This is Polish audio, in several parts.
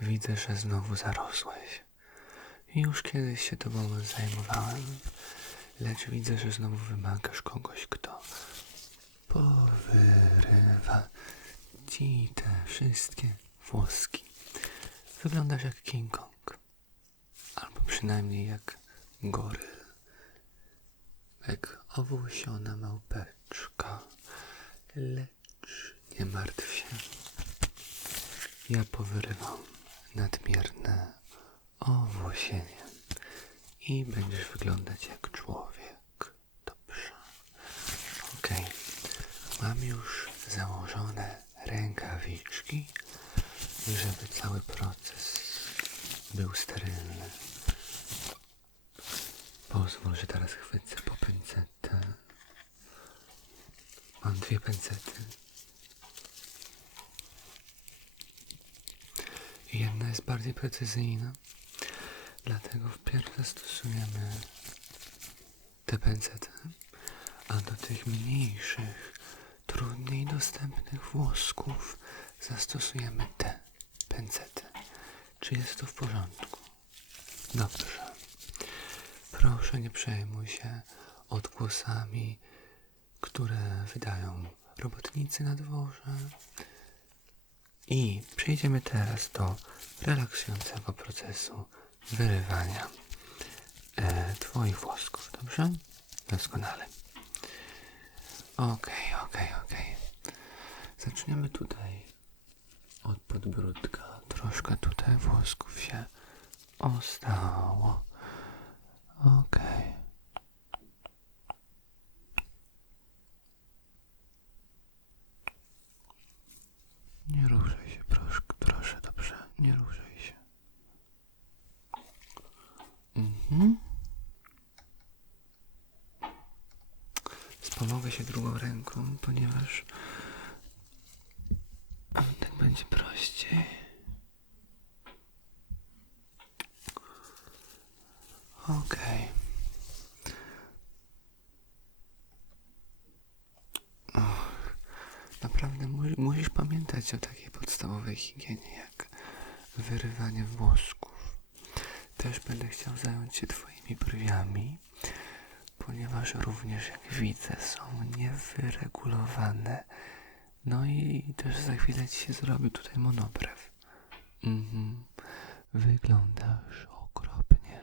Widzę, że znowu zarosłeś. Już kiedyś się tobą zajmowałem, lecz widzę, że znowu wymagasz kogoś, kto powyrywa ci te wszystkie włoski. Wyglądasz jak King Kong, albo przynajmniej jak goryl, jak owłosiona małpeczka. Lecz nie martw się. Ja powyrywam nadmierne owłosienie i będziesz wyglądać jak człowiek. Dobrze. Okej. Mam już założone rękawiczki, żeby cały proces był sterylny. Pozwól, że teraz chwycę po pincetę. Mam dwie pincety. Jest bardziej precyzyjna, dlatego wpierw zastosujemy tę pęcetę, a do tych mniejszych, trudniej dostępnych włosków zastosujemy tę pęcetę. Czy jest to w porządku? Dobrze. Proszę nie przejmuj się odgłosami, które wydają robotnicy na dworze. I przejdziemy teraz do relaksującego procesu wyrywania e, Twoich włosków, dobrze? Doskonale. Okej, okej, okej. Zaczniemy tutaj od podbródka. Troszkę tutaj włosków się ostało. Okej. Nie ruszaj się, proszę, proszę, dobrze. Nie ruszaj się. Mhm. Wspomogę się drugą ręką, ponieważ tak będzie prościej. Okej. Och, Naprawdę mu- musisz pamiętać o takiej podstawowej higienie jak wyrywanie włosków. Też będę chciał zająć się Twoimi brwiami, ponieważ również jak widzę są niewyregulowane. No i też za chwilę Ci się zrobi tutaj monobrew. Mhm. Wyglądasz okropnie.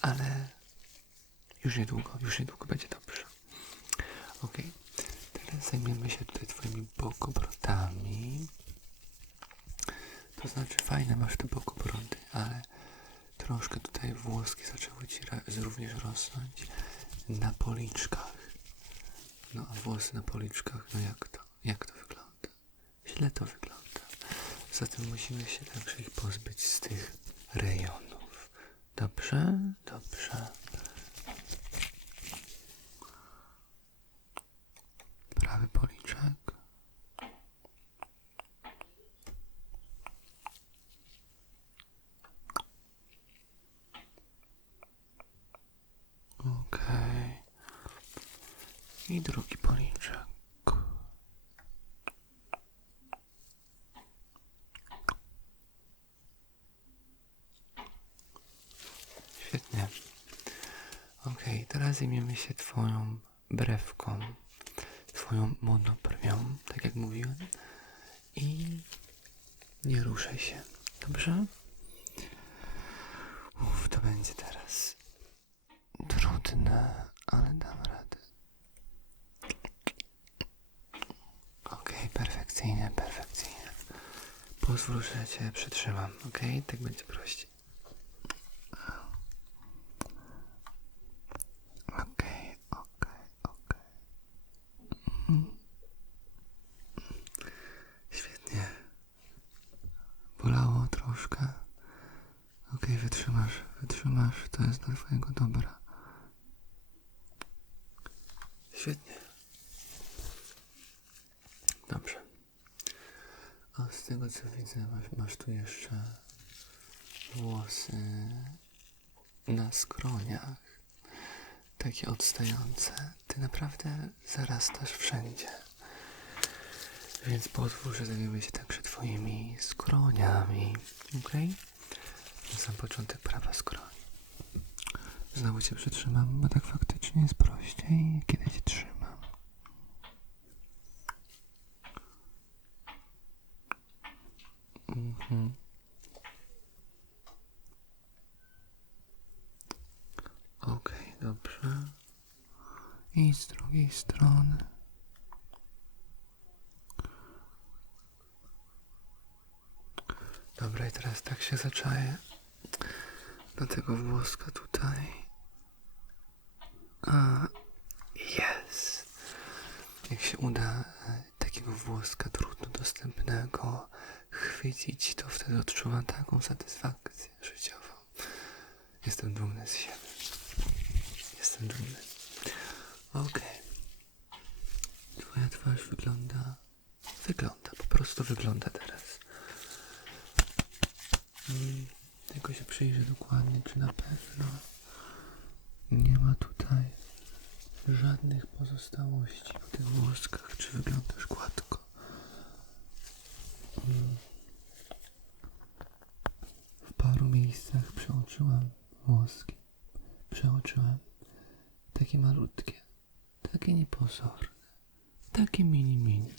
Ale już niedługo, już niedługo będzie dobrze. Okej. Teraz zajmiemy się tutaj twoimi bokobrotami. To znaczy fajne masz te bokobrody, ale troszkę tutaj włoski zaczęły ci również rosnąć na policzkach. No a włosy na policzkach, no jak to? Jak to wygląda? Źle to wygląda. Zatem musimy się także ich pozbyć z tych rejonów. Dobrze? Dobrze. Prawy policzek. Okej. I drugi policzek. Świetnie. Okej, teraz zajmiemy się Twoją brewką, Twoją monobrwią, tak jak mówiłem. I nie ruszaj się, dobrze? Uff, to będzie teraz trudne, ale dam radę. Okej, perfekcyjnie, perfekcyjnie. Pozwól, że Cię przytrzymam, okej? Tak będzie prościej. Okej, okej, okej. Mhm. Świetnie. Bolało troszkę. Okej, wytrzymasz, wytrzymasz. To jest dla twojego dobra. Świetnie. Dobrze. A z tego co widzę, masz, masz tu jeszcze włosy na skroniach. Takie odstające. Ty naprawdę zarastasz wszędzie. Więc pozwól, że zajmiemy się także twoimi skroniami. Okej? Na sam początek prawa skroń. Znowu cię przytrzymam, bo tak faktycznie jest prościej, kiedy cię trzymam. Mhm. Okej, dobrze. I z drugiej strony. Dobra, i teraz tak się zaczaję na tego włoska tutaj. A, jest. Jak się uda e, takiego włoska trudno dostępnego chwycić, to wtedy odczuwam taką satysfakcję życiową. Jestem dumny z siebie. Jestem dumny. Okej. Twoja twarz wygląda. Wygląda, po prostu wygląda teraz. Mm, Tylko się przyjrzę dokładnie, czy na pewno nie ma tutaj żadnych pozostałości po tych włoskach, czy wyglądasz gładko. Mm. W paru miejscach przeoczyłam włoski. Przeoczyłam takie malutkie, takie niepozorne, takie mini mini,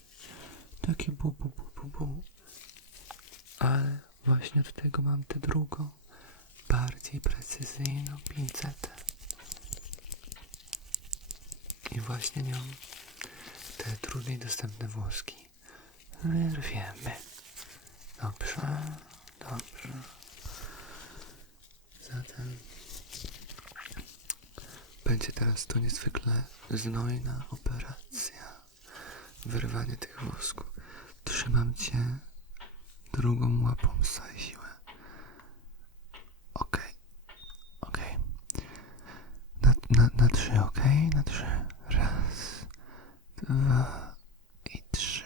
takie bu bu bu bu bu. Ale właśnie od tego mam tę drugą, bardziej precyzyjną pincetę. I właśnie nią te trudniej dostępne włoski wyrwiemy. Dobrze, dobrze. Zatem będzie teraz to niezwykle znojna operacja. Wyrwanie tych włosków. Trzymam cię drugą łapą z całej siły. Okej, okej. Na, na, na trzy, okej? Na trzy. Raz, dwa i trzy.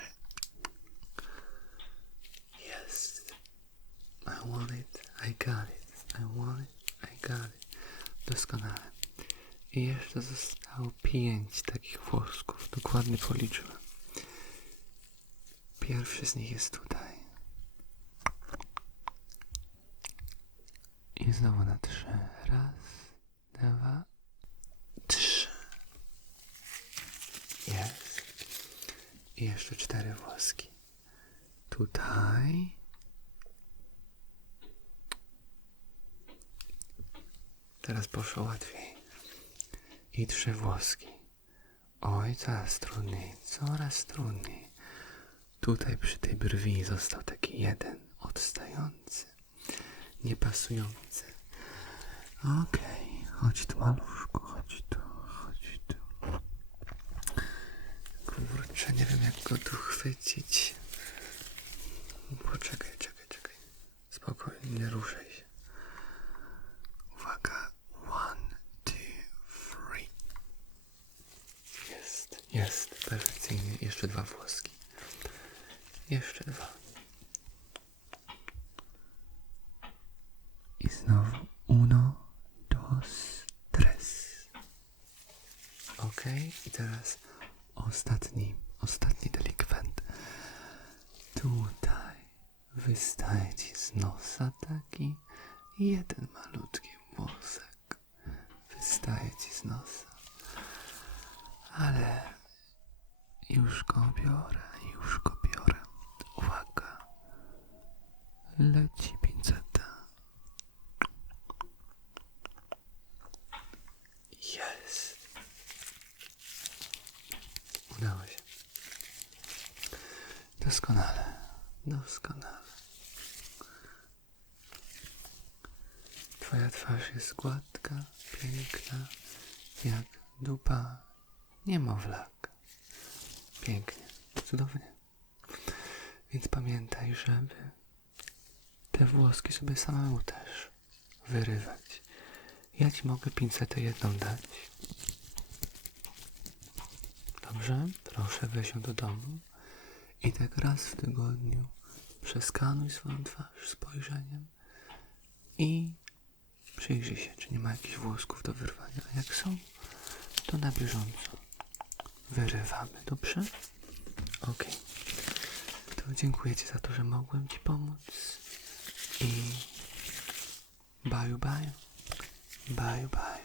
Yes. I want it, I got it. I want it, I got it. Doskonale. I jeszcze zostało pięć takich włosków. Dokładnie policzyłem. Pierwszy z nich jest tutaj. I znowu na trzy. Raz, dwa, trzy. Jest. I jeszcze cztery włoski. Tutaj. Teraz poszło łatwiej. I trzy włoski. Oj, coraz trudniej, coraz trudniej. Tutaj przy tej brwi został taki jeden odstający, niepasujący. Okej, chodź tu maluszku, chodź tu, chodź tu. Kurczę, nie wiem jak go tu chwycić. Poczekaj, czekaj, czekaj. Spokojnie, nie ruszaj się. Uwaga, one, two, three. Jest, jest, perfekcyjnie. Jeszcze dwa włoski. Jeszcze dwa. I znowu uno, dos, tres. Ok, i teraz ostatni, ostatni delikwent. Tutaj wystaje ci z nosa taki jeden malutki włosek. Wystaje ci z nosa. Ale już go biorę, już go biorę. Uwaga. Leci pinceta. Jest. Udało się. Doskonale. Doskonale. Twoja twarz jest gładka, piękna, jak dupa niemowlaka. Pięknie, cudownie. Więc pamiętaj, żeby te włoski sobie samemu też wyrywać. Ja ci mogę pincetę jedną dać. Dobrze? Proszę weź do domu i tak raz w tygodniu przeskanuj swoją twarz spojrzeniem i przyjrzyj się, czy nie ma jakichś włosków do wyrwania. A jak są, to na bieżąco wyrywamy. Dobrze? Okej. To dziękuję Ci za to, że mogłem Ci pomóc I baju, baju. Baju, baju.